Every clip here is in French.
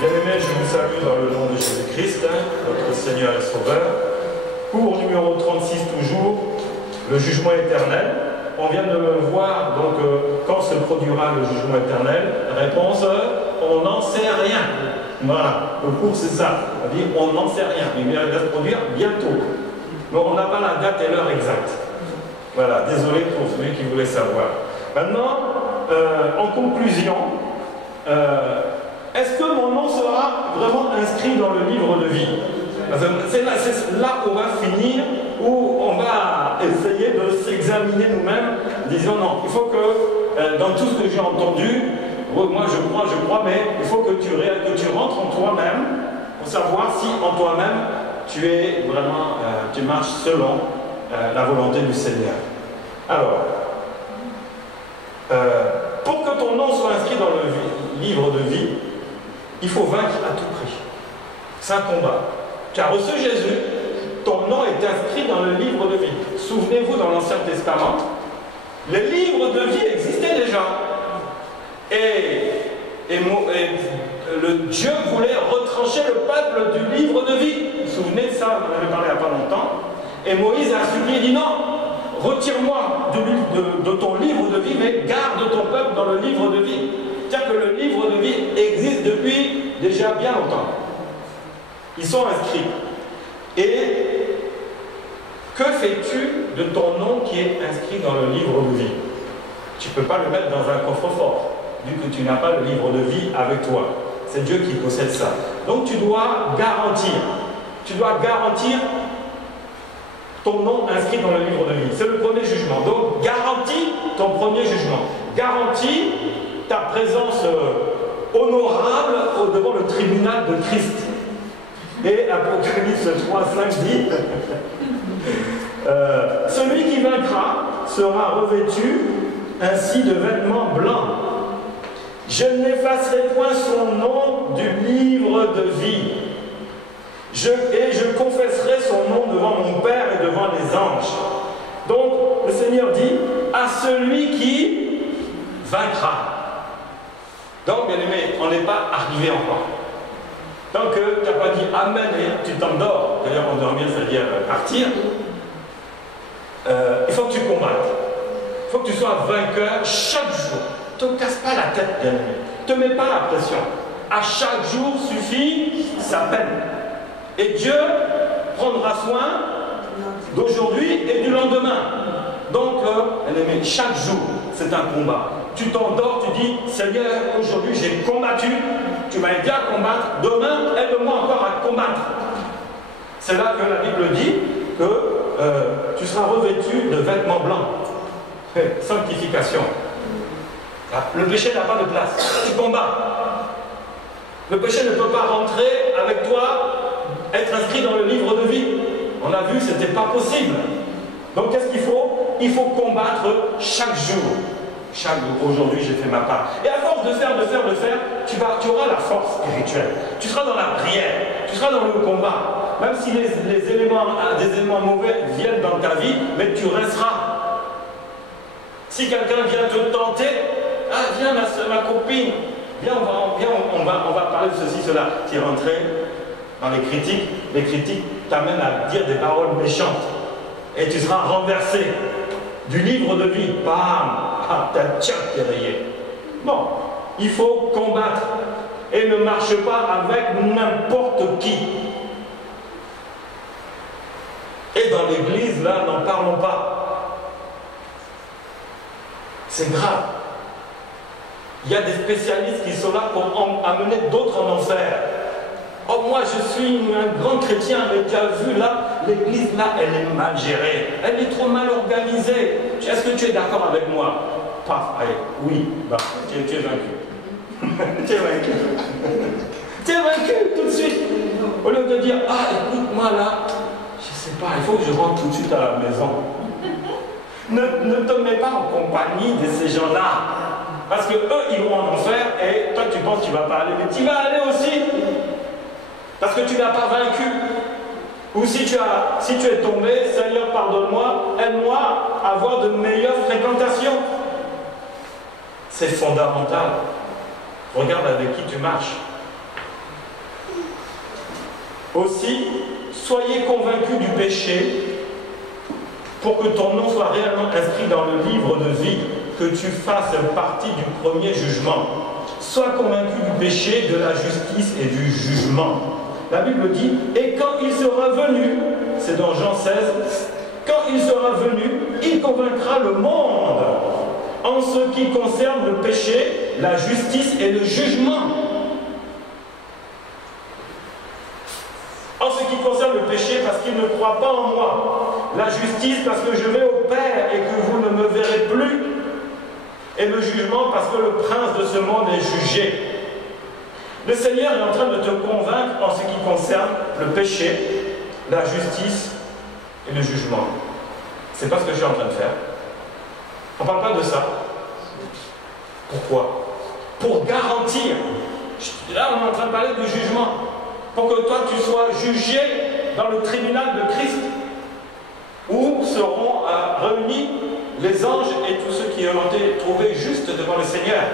Bien-aimés, je vous salue dans le nom de Jésus-Christ, notre Seigneur et Sauveur. Cours numéro 36 toujours, le jugement éternel. On vient de voir donc quand se produira le jugement éternel. Réponse, on n'en sait rien. Voilà, le cours c'est ça. On dit on n'en sait rien, mais il va se produire bientôt. Mais on n'a pas la date et l'heure exacte. Voilà, désolé pour celui qui voulait savoir. Maintenant, en conclusion, est-ce que mon nom sera vraiment inscrit dans le livre de vie? C'est là qu'on va finir, où on va essayer de s'examiner nous-mêmes, disant non, il faut que dans tout ce que j'ai entendu, moi je crois, mais il faut que tu rentres en toi-même pour savoir si en toi-même tu es vraiment, tu marches selon la volonté du Seigneur. Alors, pour que ton nom soit inscrit dans le livre de vie, il faut vaincre à tout prix. C'est un combat. Tu as reçu Jésus, ton nom est inscrit dans le livre de vie. Souvenez-vous, dans l'Ancien Testament, les livres de vie existaient déjà. Et le Dieu voulait retrancher le peuple du livre de vie. Vous vous souvenez de ça, on en avait parlé il n'y a pas longtemps. Et Moïse a supplié, il dit non, retire-moi de ton livre de vie, mais garde ton peuple dans le livre de vie. C'est-à-dire que le livre de vie existe depuis déjà bien longtemps. Ils sont inscrits. Et que fais-tu de ton nom qui est inscrit dans le livre de vie? Tu ne peux pas le mettre dans un coffre-fort, vu que tu n'as pas le livre de vie avec toi. C'est Dieu qui possède ça. Donc tu dois garantir. Tu dois garantir ton nom inscrit dans le livre de vie. C'est le premier jugement. Donc garantis ton premier jugement. Garantis ta présence honorable devant le tribunal de Christ. Et Apocalypse 3:5 dit celui qui vaincra sera revêtu ainsi de vêtements blancs. Je n'effacerai point son nom du livre de vie. Et je confesserai son nom devant mon Père et devant les anges. Donc le Seigneur dit à celui qui vaincra. Donc bien aimé, on n'est pas arrivé encore. Tant que tu n'as pas dit Amen et tu t'endors, d'ailleurs endormir ça veut dire partir, il faut que tu combattes. Il faut que tu sois vainqueur chaque jour. Ne te casse pas la tête, bien aimé. Ne te mets pas la pression. À chaque jour suffit sa peine. Et Dieu prendra soin d'aujourd'hui et du lendemain. Donc, bien aimé, chaque jour, c'est un combat. Tu t'endors, tu dis, Seigneur, aujourd'hui j'ai combattu, tu m'as aidé à combattre, demain, aide-moi encore à combattre. C'est là que la Bible dit que tu seras revêtu de vêtements blancs. Sanctification. Le péché n'a pas de place. Tu combats. Le péché ne peut pas rentrer avec toi, être inscrit dans le livre de vie. On a vu, ce n'était pas possible. Donc qu'est-ce qu'il faut? Il faut combattre chaque jour. Chaque jour, aujourd'hui j'ai fait ma part. Et à force de faire, tu auras la force spirituelle. Tu seras dans la prière, tu seras dans le combat. Même si des éléments mauvais viennent dans ta vie, mais tu resteras. Si quelqu'un vient te tenter, ah viens ma copine, viens on va parler de ceci, cela. Tu es rentré dans les critiques t'amènent à dire des paroles méchantes. Et tu seras renversé du livre de vie. Bam! Ah, ta tchèque est rayée. Non, il faut combattre. Et ne marche pas avec n'importe qui. Et dans l'église, là, n'en parlons pas. C'est grave. Il y a des spécialistes qui sont là pour amener d'autres en enfer. Oh, moi je suis un grand chrétien, mais tu as vu là, l'église là, elle est mal gérée. Elle est trop mal organisée. Est-ce que tu es d'accord avec moi? Paf, allez, oui, bah, tu es vaincu. Tu es vaincu. Tu es vaincu tout de suite. Au lieu de dire, ah écoute-moi là, je sais pas, il faut que je rentre tout de suite à la maison. Ne te mets pas en compagnie de ces gens-là. Parce que eux, ils vont en enfer et toi tu penses que tu ne vas pas aller, mais tu vas aller aussi. Parce que tu n'as pas vaincu. Ou si tu es tombé, Seigneur, pardonne-moi, aide-moi à avoir de meilleures fréquentations. C'est fondamental. Regarde avec qui tu marches. Aussi, soyez convaincus du péché pour que ton nom soit réellement inscrit dans le livre de vie, que tu fasses partie du premier jugement. Sois convaincu du péché, de la justice et du jugement. La Bible dit, et quand il sera venu, c'est dans Jean 16, quand il sera venu, il convaincra le monde en ce qui concerne le péché, la justice et le jugement. En ce qui concerne le péché, parce qu'il ne croit pas en moi. La justice, parce que je vais au Père et que vous ne me verrez plus. Et le jugement, parce que le prince de ce monde est jugé. Le Seigneur est en train de te convaincre en ce qui concerne le péché, la justice et le jugement. C'est pas ce que je suis en train de faire. On ne parle pas de ça. Pourquoi? Pour garantir. Là, on est en train de parler du jugement. Pour que toi, tu sois jugé dans le tribunal de Christ, où seront réunis les anges et tous ceux qui ont été trouvés justes devant le Seigneur.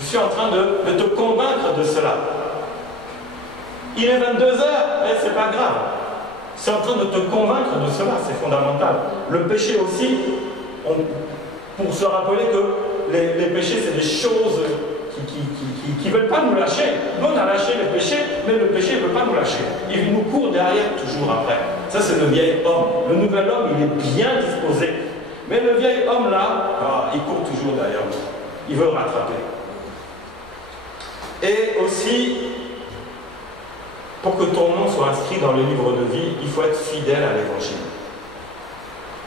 Je suis en train de te convaincre de cela. Il est 22 heures, mais ce n'est pas grave. C'est en train de te convaincre de cela, c'est fondamental. Le péché aussi, pour se rappeler que les péchés, c'est des choses qui ne veulent pas nous lâcher. Nous, on a lâché les péchés, mais le péché ne veut pas nous lâcher. Il nous court derrière toujours après. Ça, c'est le vieil homme. Le nouvel homme, il est bien disposé. Mais le vieil homme, là, il court toujours derrière nous. Il veut le rattraper. Et aussi, pour que ton nom soit inscrit dans le livre de vie, il faut être fidèle à l'évangile.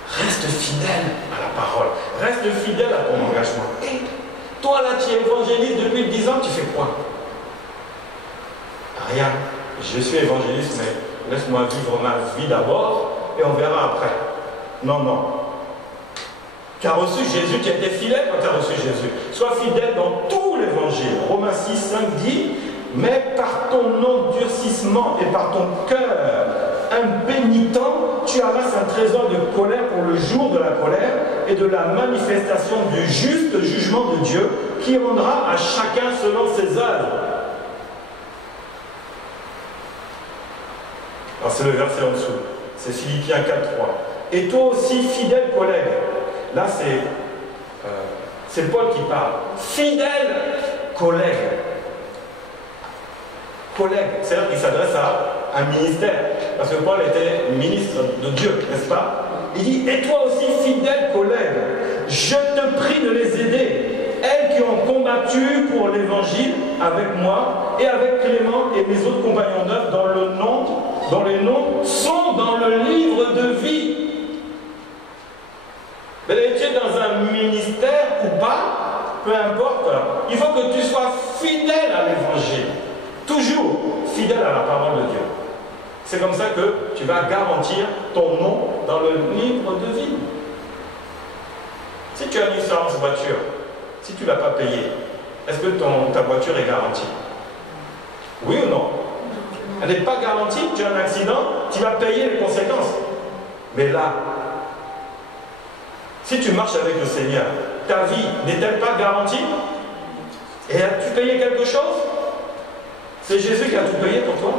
Reste fidèle à la parole. Reste fidèle à ton engagement. Et toi, là, tu es évangéliste depuis 10 ans, tu fais quoi? Rien. Je suis évangéliste, mais laisse-moi vivre ma vie d'abord et on verra après. Non, non. Tu as reçu Jésus, tu étais fidèle quand tu as reçu Jésus. Sois fidèle dans tout l'évangile. Romains 6, 5 dit, mais par ton endurcissement et par ton cœur impénitent, tu amasses un trésor de colère pour le jour de la colère et de la manifestation du juste jugement de Dieu qui rendra à chacun selon ses œuvres. Alors c'est le verset en dessous. C'est Philippiens 4, 3. Et toi aussi, fidèle collègue. Là, c'est Paul qui parle. Fidèle collègue. Collègue, c'est-à-dire qu'il s'adresse à un ministère. Parce que Paul était ministre de Dieu, n'est-ce pas? Il dit, et toi aussi, fidèle collègue, je te prie de les aider. Elles qui ont combattu pour l'évangile avec moi et avec Clément et mes autres compagnons d'œuvre dont les noms sont dans le livre de vie. Mais tu es dans un ministère ou pas, peu importe, il faut que tu sois fidèle à l'évangile. Toujours fidèle à la parole de Dieu. C'est comme ça que tu vas garantir ton nom dans le livre de vie. Si tu as une assurance voiture, si tu ne l'as pas payée, est-ce que ta voiture est garantie? Oui ou non? Elle n'est pas garantie, tu as un accident, tu vas payer les conséquences. Mais là, si tu marches avec le Seigneur, ta vie n'est-elle pas garantie? Et as-tu payé quelque chose? C'est Jésus qui a tout payé pour toi.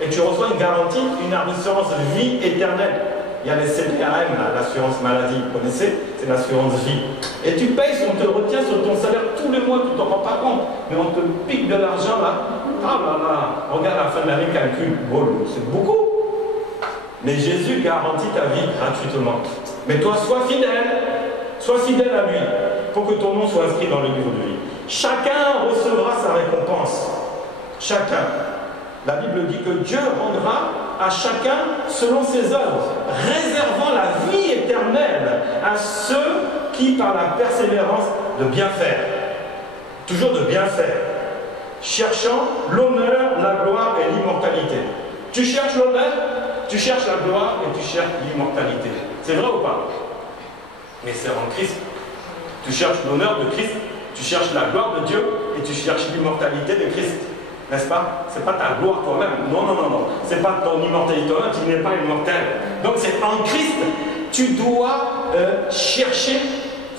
Et tu reçois une garantie, une assurance de vie éternelle. Il y a les CPAM, l'assurance maladie, vous connaissez? C'est l'assurance vie. Et tu payes, on te retient sur ton salaire tous les mois, tu ne t'en rends pas compte. Mais on te pique de l'argent là. Ah là là, regarde la fin de l'année, calcul. Bon, c'est beaucoup. Mais Jésus garantit ta vie gratuitement. Mais toi, sois fidèle à lui, pour que ton nom soit inscrit dans le livre de vie. Chacun recevra sa récompense. Chacun. La Bible dit que Dieu rendra à chacun selon ses œuvres, réservant la vie éternelle à ceux qui, par la persévérance de bien faire, toujours de bien faire, cherchant l'honneur, la gloire et l'immortalité. Tu cherches l'honneur, tu cherches la gloire et tu cherches l'immortalité. C'est vrai ou pas? Mais c'est en Christ. Tu cherches l'honneur de Christ, tu cherches la gloire de Dieu et tu cherches l'immortalité de Christ. N'est-ce pas? Ce n'est pas ta gloire toi-même. Non, non, non, non. Ce n'est pas ton immortalité toi-même, tu n'es pas immortel. Donc c'est en Christ. Tu dois chercher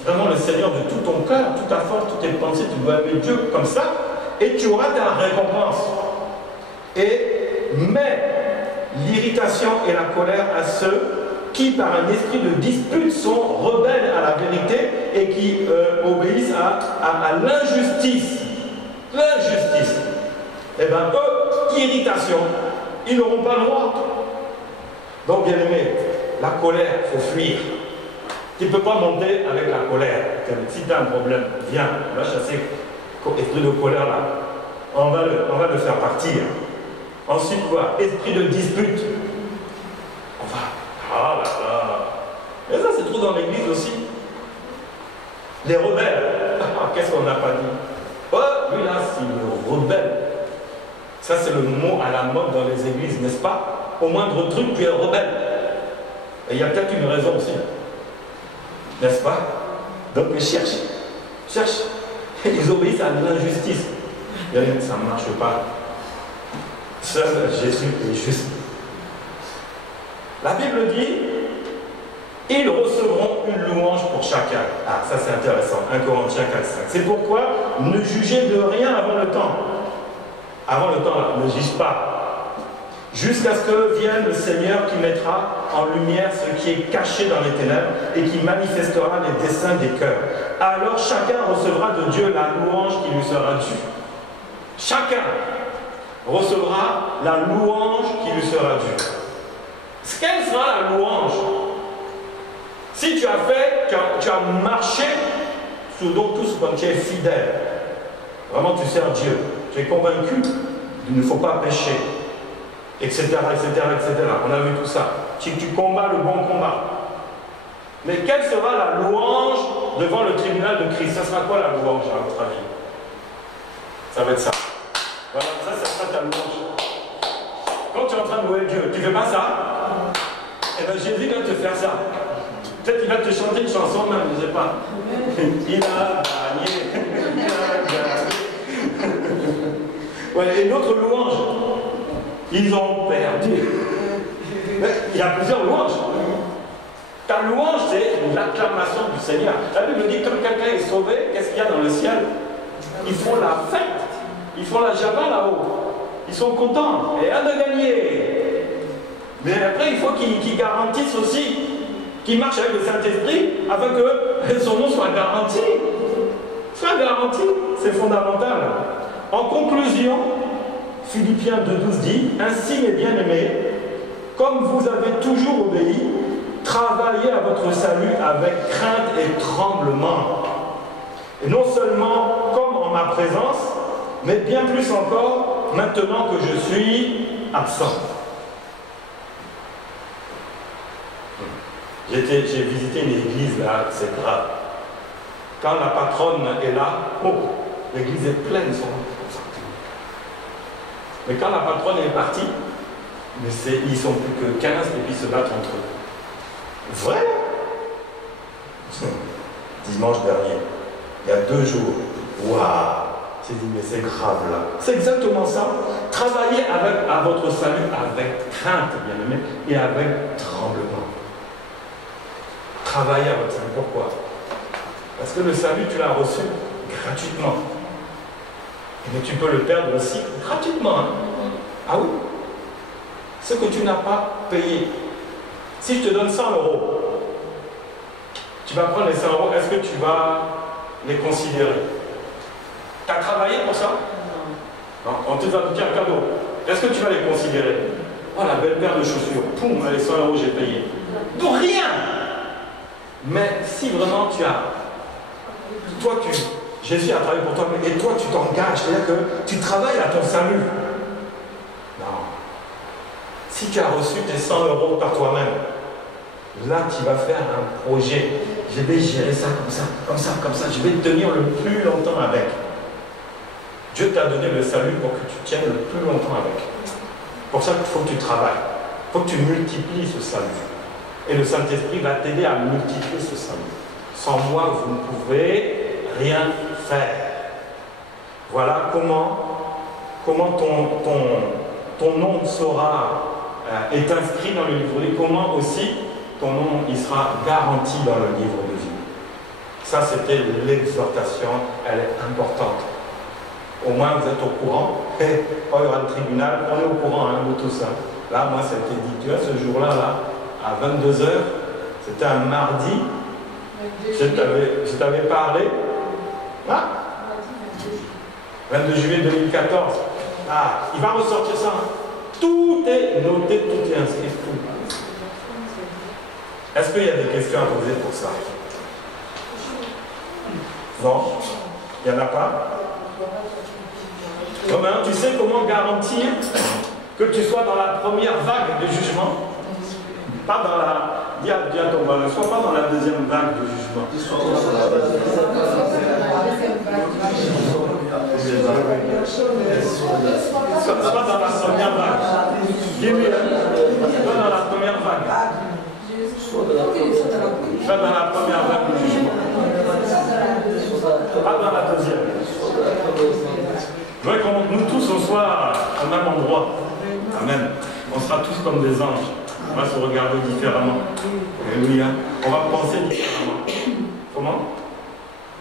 vraiment le Seigneur de tout ton cœur, toute ta force, toutes tes pensées. Tu dois aimer Dieu comme ça et tu auras ta récompense. Et met l'irritation et la colère à ceux qui, par un esprit de dispute, sont rebelles à la vérité et qui obéissent à l'injustice. L'injustice. Eh bien, eux, irritation, ils n'auront pas le droit. Donc, bien aimé, la colère, il faut fuir. Tu ne peux pas monter avec la colère. Si tu as un problème, viens, on va chasser l'esprit de colère là. On va le faire partir. Ensuite, quoi? Esprit de dispute. On va. Ah là là. Et ça, c'est trop dans l'église aussi. Les rebelles. Qu'est-ce qu'on n'a pas dit? Oh, lui là, c'est le rebelle. Ça, c'est le mot à la mode dans les églises, n'est-ce pas? Au moindre truc, tu es rebelle. Et il y a peut-être une raison aussi. N'est-ce pas? Donc, ils cherchent. Ils obéissent à l'injustice. Ça ne marche pas. Seul Jésus est juste. La Bible dit, ils recevront une louange pour chacun. Ah, ça c'est intéressant. 1 Corinthiens 4, 5. C'est pourquoi ne jugez de rien avant le temps. Avant le temps, là, ne juge pas. Jusqu'à ce que vienne le Seigneur qui mettra en lumière ce qui est caché dans les ténèbres et qui manifestera les desseins des cœurs. Alors chacun recevra de Dieu la louange qui lui sera due. Chacun recevra la louange qui lui sera due. Quelle sera la louange? Si tu as marché sous tous comme tu es fidèle, vraiment tu sers Dieu, tu es convaincu qu'il ne faut pas pécher, etc., etc., etc. On a vu tout ça. Tu combats le bon combat. Mais quelle sera la louange devant le tribunal de Christ? Ça sera quoi la louange à votre avis? Ça va être ça. Voilà, ça sera ta louange. Quand tu es en train de louer Dieu, tu ne fais pas ça? Eh bien Jésus va te faire ça. Peut-être qu'il va te chanter une chanson même, je ne sais pas. Il a gagné. Ouais, et l'autre louange. Ils ont perdu. Mais il y a plusieurs louanges. Ta louange, c'est l'acclamation du Seigneur. La Bible dit que quand quelqu'un est sauvé, qu'est-ce qu'il y a dans le ciel? Ils font la fête. Ils font la java là-haut. Ils sont contents. Et un de gagner. Mais après, il faut qu'ils garantissent aussi, qu'ils marchent avec le Saint-Esprit afin que son nom soit garanti. Soit garanti. C'est fondamental. En conclusion, Philippiens 2,12 dit, ainsi mes bien-aimés, comme vous avez toujours obéi, travaillez à votre salut avec crainte et tremblement. Et non seulement comme en ma présence, mais bien plus encore maintenant que je suis absent. J'ai visité une église là, c'est grave. Quand la patronne est là, oh, l'église est pleine, mais quand la patronne est partie, ils sont plus que 15 et puis ils se battent entre eux. Vrai? Dimanche dernier, il y a 2 jours, waouh! J'ai dit, mais c'est grave là. C'est exactement ça. Travaillez à votre salut avec crainte, bien aimé, et avec tremblement. Travaillez à votre salut. Pourquoi? Parce que le salut, tu l'as reçu gratuitement. Mais tu peux le perdre aussi gratuitement. Hein? Ah oui? Ce que tu n'as pas payé. Si je te donne 100 €, tu vas prendre les 100 €, est-ce que tu vas les considérer? Tu as travaillé pour ça? Non. On te donne un cadeau. Est-ce que tu vas les considérer? Oh, la belle paire de chaussures. Poum, allez, 100 € j'ai payé. De rien! Mais si vraiment tu as... Toi, Jésus a travaillé pour toi, et toi, tu t'engages. C'est-à-dire que tu travailles à ton salut. Non. Si tu as reçu tes 100 € par toi-même, là, tu vas faire un projet. Je vais gérer ça comme ça, comme ça, comme ça. Je vais tenir le plus longtemps avec. Dieu t'a donné le salut pour que tu tiennes le plus longtemps avec. Pour ça qu'il faut que tu travailles. Il faut que tu multiplies ce salut. Et le Saint-Esprit va t'aider à multiplier ce salut. Sans moi, vous ne pouvez rien faire. Voilà comment ton nom est inscrit dans le livre de vie. Comment aussi ton nom il sera garanti dans le livre de vie. Ça, c'était l'exhortation. Elle est importante. Au moins vous êtes au courant. Quand il y aura le tribunal, on est au courant hein, de tout ça. Là, moi, ça a été dit, tu vois, ce jour-là, là, à 22 h, c'était un mardi. Je t'avais parlé. Ah, 22 juillet 2014. Ah, il va ressortir ça. Tout est noté, tout est inscrit, tout. Est-ce qu'il y a des questions à poser pour ça? Non? Il n'y en a pas? Romain, tu sais comment garantir que tu sois dans la première vague de jugement? Pas dans la... Dis à ton voisin, sois pas dans la deuxième vague de jugement. Sois dans la première vague. Dis-lui, sois dans la première vague. Sois dans la première vague de jugement. Pas dans la deuxième. Je voudrais que nous tous on soit au même endroit. Amen. On sera tous comme des anges. On va se regarder différemment. Alléluia. On va penser différemment. Comment?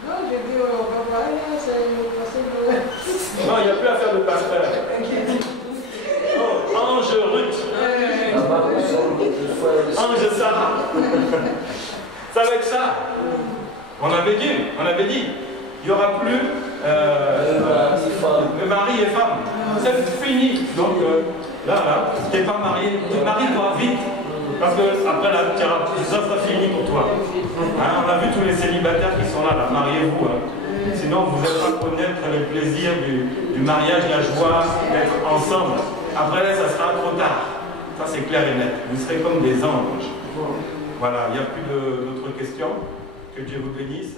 Non, j'ai dit, on va parler, c'est possible. Non, il n'y a plus à faire de pasteur. Oh, ange Ruth. Ange Sarah. Ça va être ça. On avait dit, il n'y aura plus le mari et femme. C'est fini. Donc là, tu n'es pas marié. Marie-toi vite. Parce que après là, ça sera fini pour toi. Hein, on a vu tous les célibataires qui sont là, mariez-vous. Hein. Sinon, vous n'allez pas connaître les plaisirs du mariage, la joie d'être ensemble. Après là, ça sera trop tard. Ça, c'est clair et net. Vous serez comme des anges. Voilà, il n'y a plus d'autres questions. Que Dieu vous bénisse.